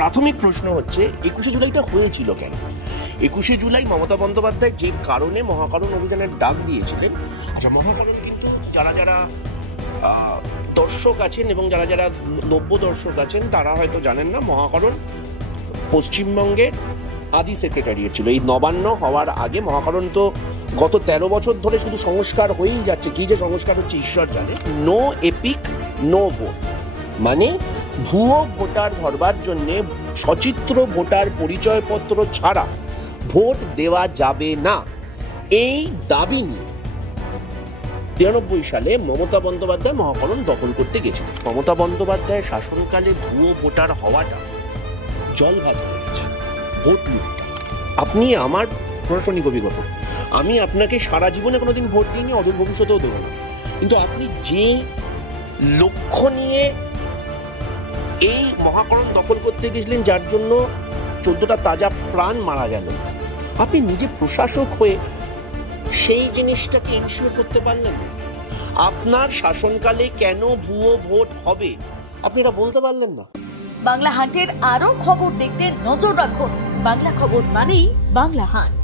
প্রাথমিক প্রশ্ন হচ্ছে 21শে জুলাইটা হয়েছিল কেন? 21শে জুলাই মমতা বন্দ্যোপাধ্যায় যে কারণে মহাকারণ অভিযানের ডাক দিয়েছিলেন, আচ্ছা মহাকারণ কিন্তু যারা যারা দর্শক আছেন এবং যারা যারা নব্য দর্শক আছেন তারা হয়তো জানেন না, মহাকারণ পশ্চিমবঙ্গের আদি সেক্রেটারিয়েট ছিল। এই নবান্ন হওয়ার আগে মহাকারণ তো গত 13 বছর ধরে শুধু সংস্কার হয়েই যাচ্ছে। কি যে সংস্কার হচ্ছে ঈশ্বর জানে। নো এপিক নো ভোট, মানে ভুয়ো ভোটার ধরবার জন্যে সচিত্র ভোটার পরিচয়পত্র ছাড়া ভোট দেওয়া যাবে না, এই দাবি নিয়ে 93 সালে মমতা বন্দ্যোপাধ্যায় মহাকারণ দখল করতে গেছিলেন। মমতা বন্দ্যোপাধ্যায় শাসনকালে ভুয়ো ভোটার হওয়াটা জলভাত হয়ে গেছে, ভোট লুট। আপনি আমার প্রশাসনিক অভিজ্ঞতা, আমি আপনাকে সারা জীবনে কোনোদিন ভোট দিইনি, অদূর ভবিষ্যতেও দেবো না, কিন্তু আপনি যে লক্ষ্য নিয়ে এই মহাকারণ দখল করতে গেছিলেন, যার জন্য 14টা তাজা প্রাণ মারা গেল, আপনি নিজে প্রশাসক হয়ে সেই জিনিসটাকে ইনশিওর করতে পারলেন না। আপনার শাসনকালে কেন ভুয়ো ভোট হবে আপনি এটা বলতে পারলেন না। বাংলা হান্টের আরো খবর দেখতে নজর রাখুন। বাংলা খবর মানেই বাংলা হান্ট।